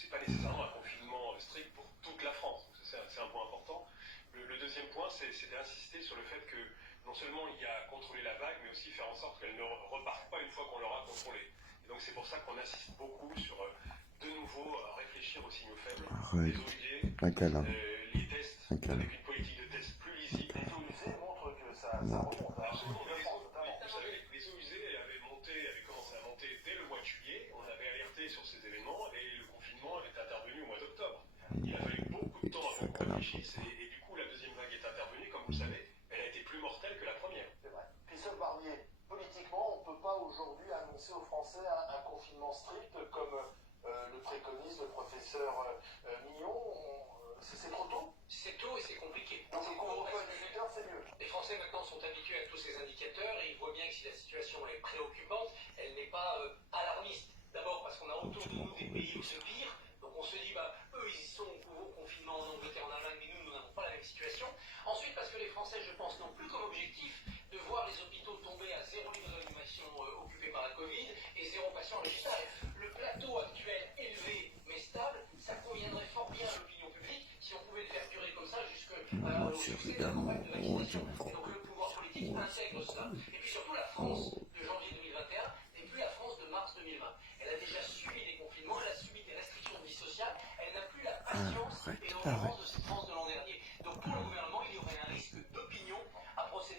c'est pas nécessairement un confinement strict pour toute la France. Donc c'est un point important. Le deuxième point, c'est d'insister sur le fait que non seulement il y a contrôler la vague, mais aussi faire en sorte qu'elle ne reparte pas une fois qu'on l'aura contrôlée. Et donc c'est pour ça qu'on insiste beaucoup sur de nouveau réfléchir aux signaux faibles, les OUD, les tests, avec une politique de tests plus lisible. Les eaux usées montrent que ça remonte. Absolument. Vous savez, les eaux usées avaient commencé à monter dès le mois de juillet. On avait alerté sur ces événements et le confinement est intervenu au mois d'octobre. Il a fallu beaucoup de temps avant qu'on réfléchisse et du coup la deuxième vague est intervenue, comme vous le savez, elle a été plus mortelle que la première. C'est vrai. Christophe Barbier, politiquement, on ne peut pas aujourd'hui annoncer aux Français un confinement strict comme le préconise le professeur Mignon. C'est trop tôt? C'est tôt et c'est compliqué. Donc le couvre-feu à 18h, c'est mieux. Les Français maintenant sont habitués à tous ces indicateurs et ils voient bien que si la situation est préoccupante, elle n'est pas alarmiste. D'abord parce qu'on a autour de nous des pays où c'est pire, donc on se dit, eux ils sont au confinement en Angleterre, en Allemagne, mais nous n'avons pas la même situation. Ensuite parce que les Français, je pense, n'ont plus comme objectif de voir les hôpitaux tomber à 0 lit de réanimation occupés par la Covid et 0 patient enregistré. Le plateau actuel élevé mais stable, ça conviendrait fort bien à l'opinion publique si on pouvait le faire durer comme ça jusqu'au succès de la campagne de vaccination. Et donc le pouvoir politique intègre cela. Et puis surtout la France de janvier 2021 n'est plus la France de mars 2020. Elle a déjà subi des confinements, elle a subi des restrictions de vie sociale, elle n'a plus la patience